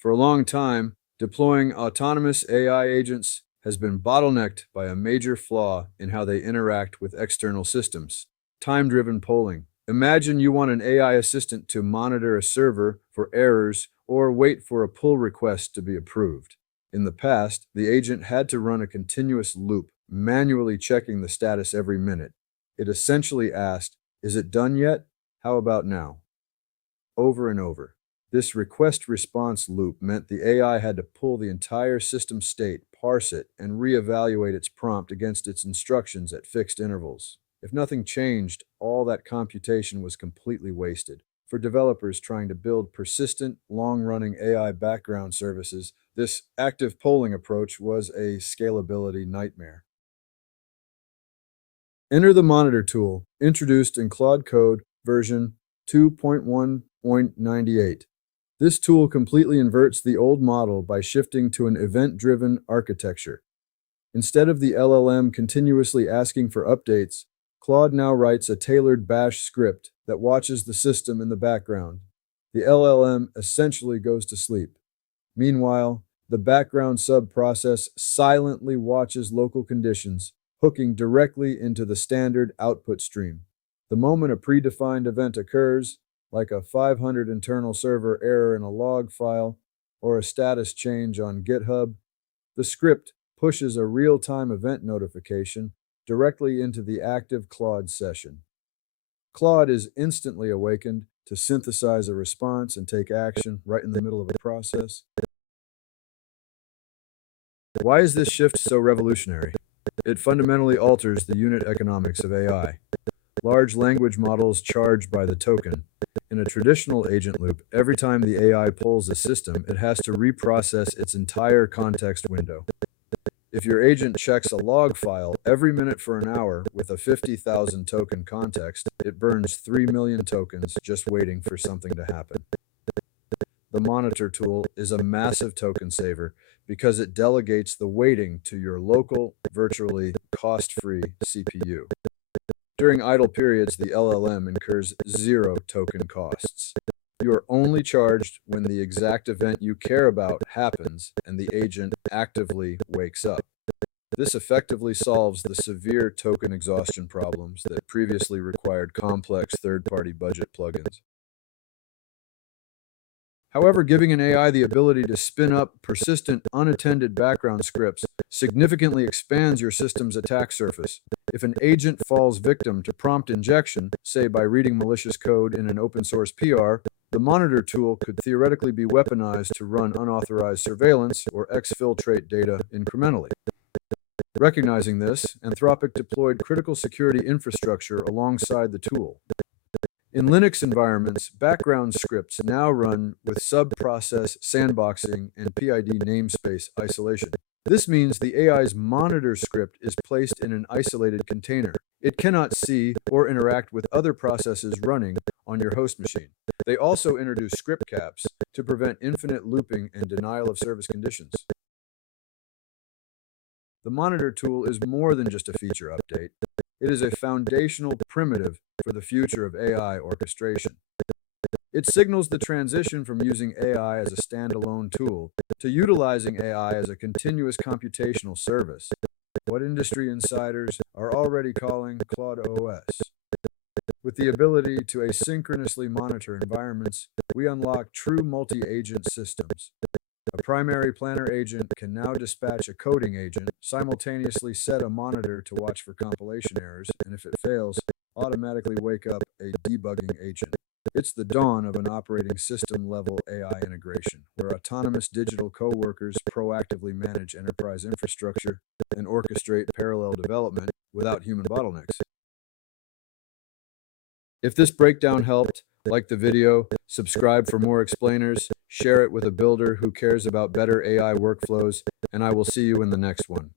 For a long time, deploying autonomous AI agents has been bottlenecked by a major flaw in how they interact with external systems. Time-driven polling. Imagine you want an AI assistant to monitor a server for errors or wait for a pull request to be approved. In the past, the agent had to run a continuous loop, manually checking the status every minute. It essentially asked, "Is it done yet? How about now?" Over and over. This request-response loop meant the AI had to pull the entire system state, parse it, and reevaluate its prompt against its instructions at fixed intervals. If nothing changed, all that computation was completely wasted. For developers trying to build persistent, long-running AI background services, this active polling approach was a scalability nightmare. Enter the monitor tool, introduced in Claude Code version 2.1.98. This tool completely inverts the old model by shifting to an event-driven architecture. Instead of the LLM continuously asking for updates, Claude now writes a tailored bash script that watches the system in the background. The LLM essentially goes to sleep. Meanwhile, the background sub-process silently watches local conditions, hooking directly into the standard output stream. The moment a predefined event occurs, like a 500 internal server error in a log file or a status change on GitHub, the script pushes a real-time event notification directly into the active Claude session. Claude is instantly awakened to synthesize a response and take action right in the middle of a process. Why is this shift so revolutionary? It fundamentally alters the unit economics of AI. Large language models charge by the token. In a traditional agent loop, every time the AI pulls a system, it has to reprocess its entire context window. If your agent checks a log file every minute for an hour with a 50,000 token context, it burns 3 million tokens just waiting for something to happen. The monitor tool is a massive token saver because it delegates the waiting to your local, virtually cost-free CPU. During idle periods, the LLM incurs 0 token costs. You are only charged when the exact event you care about happens and the agent actively wakes up. This effectively solves the severe token exhaustion problems that previously required complex third-party budget plugins. However, giving an AI the ability to spin up persistent, unattended background scripts significantly expands your system's attack surface. If an agent falls victim to prompt injection, say by reading malicious code in an open-source PR, the monitor tool could theoretically be weaponized to run unauthorized surveillance or exfiltrate data incrementally. Recognizing this, Anthropic deployed critical security infrastructure alongside the tool. In Linux environments, background scripts now run with sub-process sandboxing and PID namespace isolation. This means the AI's monitor script is placed in an isolated container. It cannot see or interact with other processes running on your host machine. They also introduce script caps to prevent infinite looping and denial of service conditions. The monitor tool is more than just a feature update. It is a foundational primitive for the future of AI orchestration. It signals the transition from using AI as a standalone tool to utilizing AI as a continuous computational service, what industry insiders are already calling Claude OS. With the ability to asynchronously monitor environments, we unlock true multi-agent systems. A primary planner agent can now dispatch a coding agent, simultaneously set a monitor to watch for compilation errors, and if it fails, automatically wake up a debugging agent. It's the dawn of an operating system-level AI integration, where autonomous digital coworkers proactively manage enterprise infrastructure and orchestrate parallel development without human bottlenecks. If this breakdown helped, like the video, subscribe for more explainers, share it with a builder who cares about better AI workflows, and I will see you in the next one.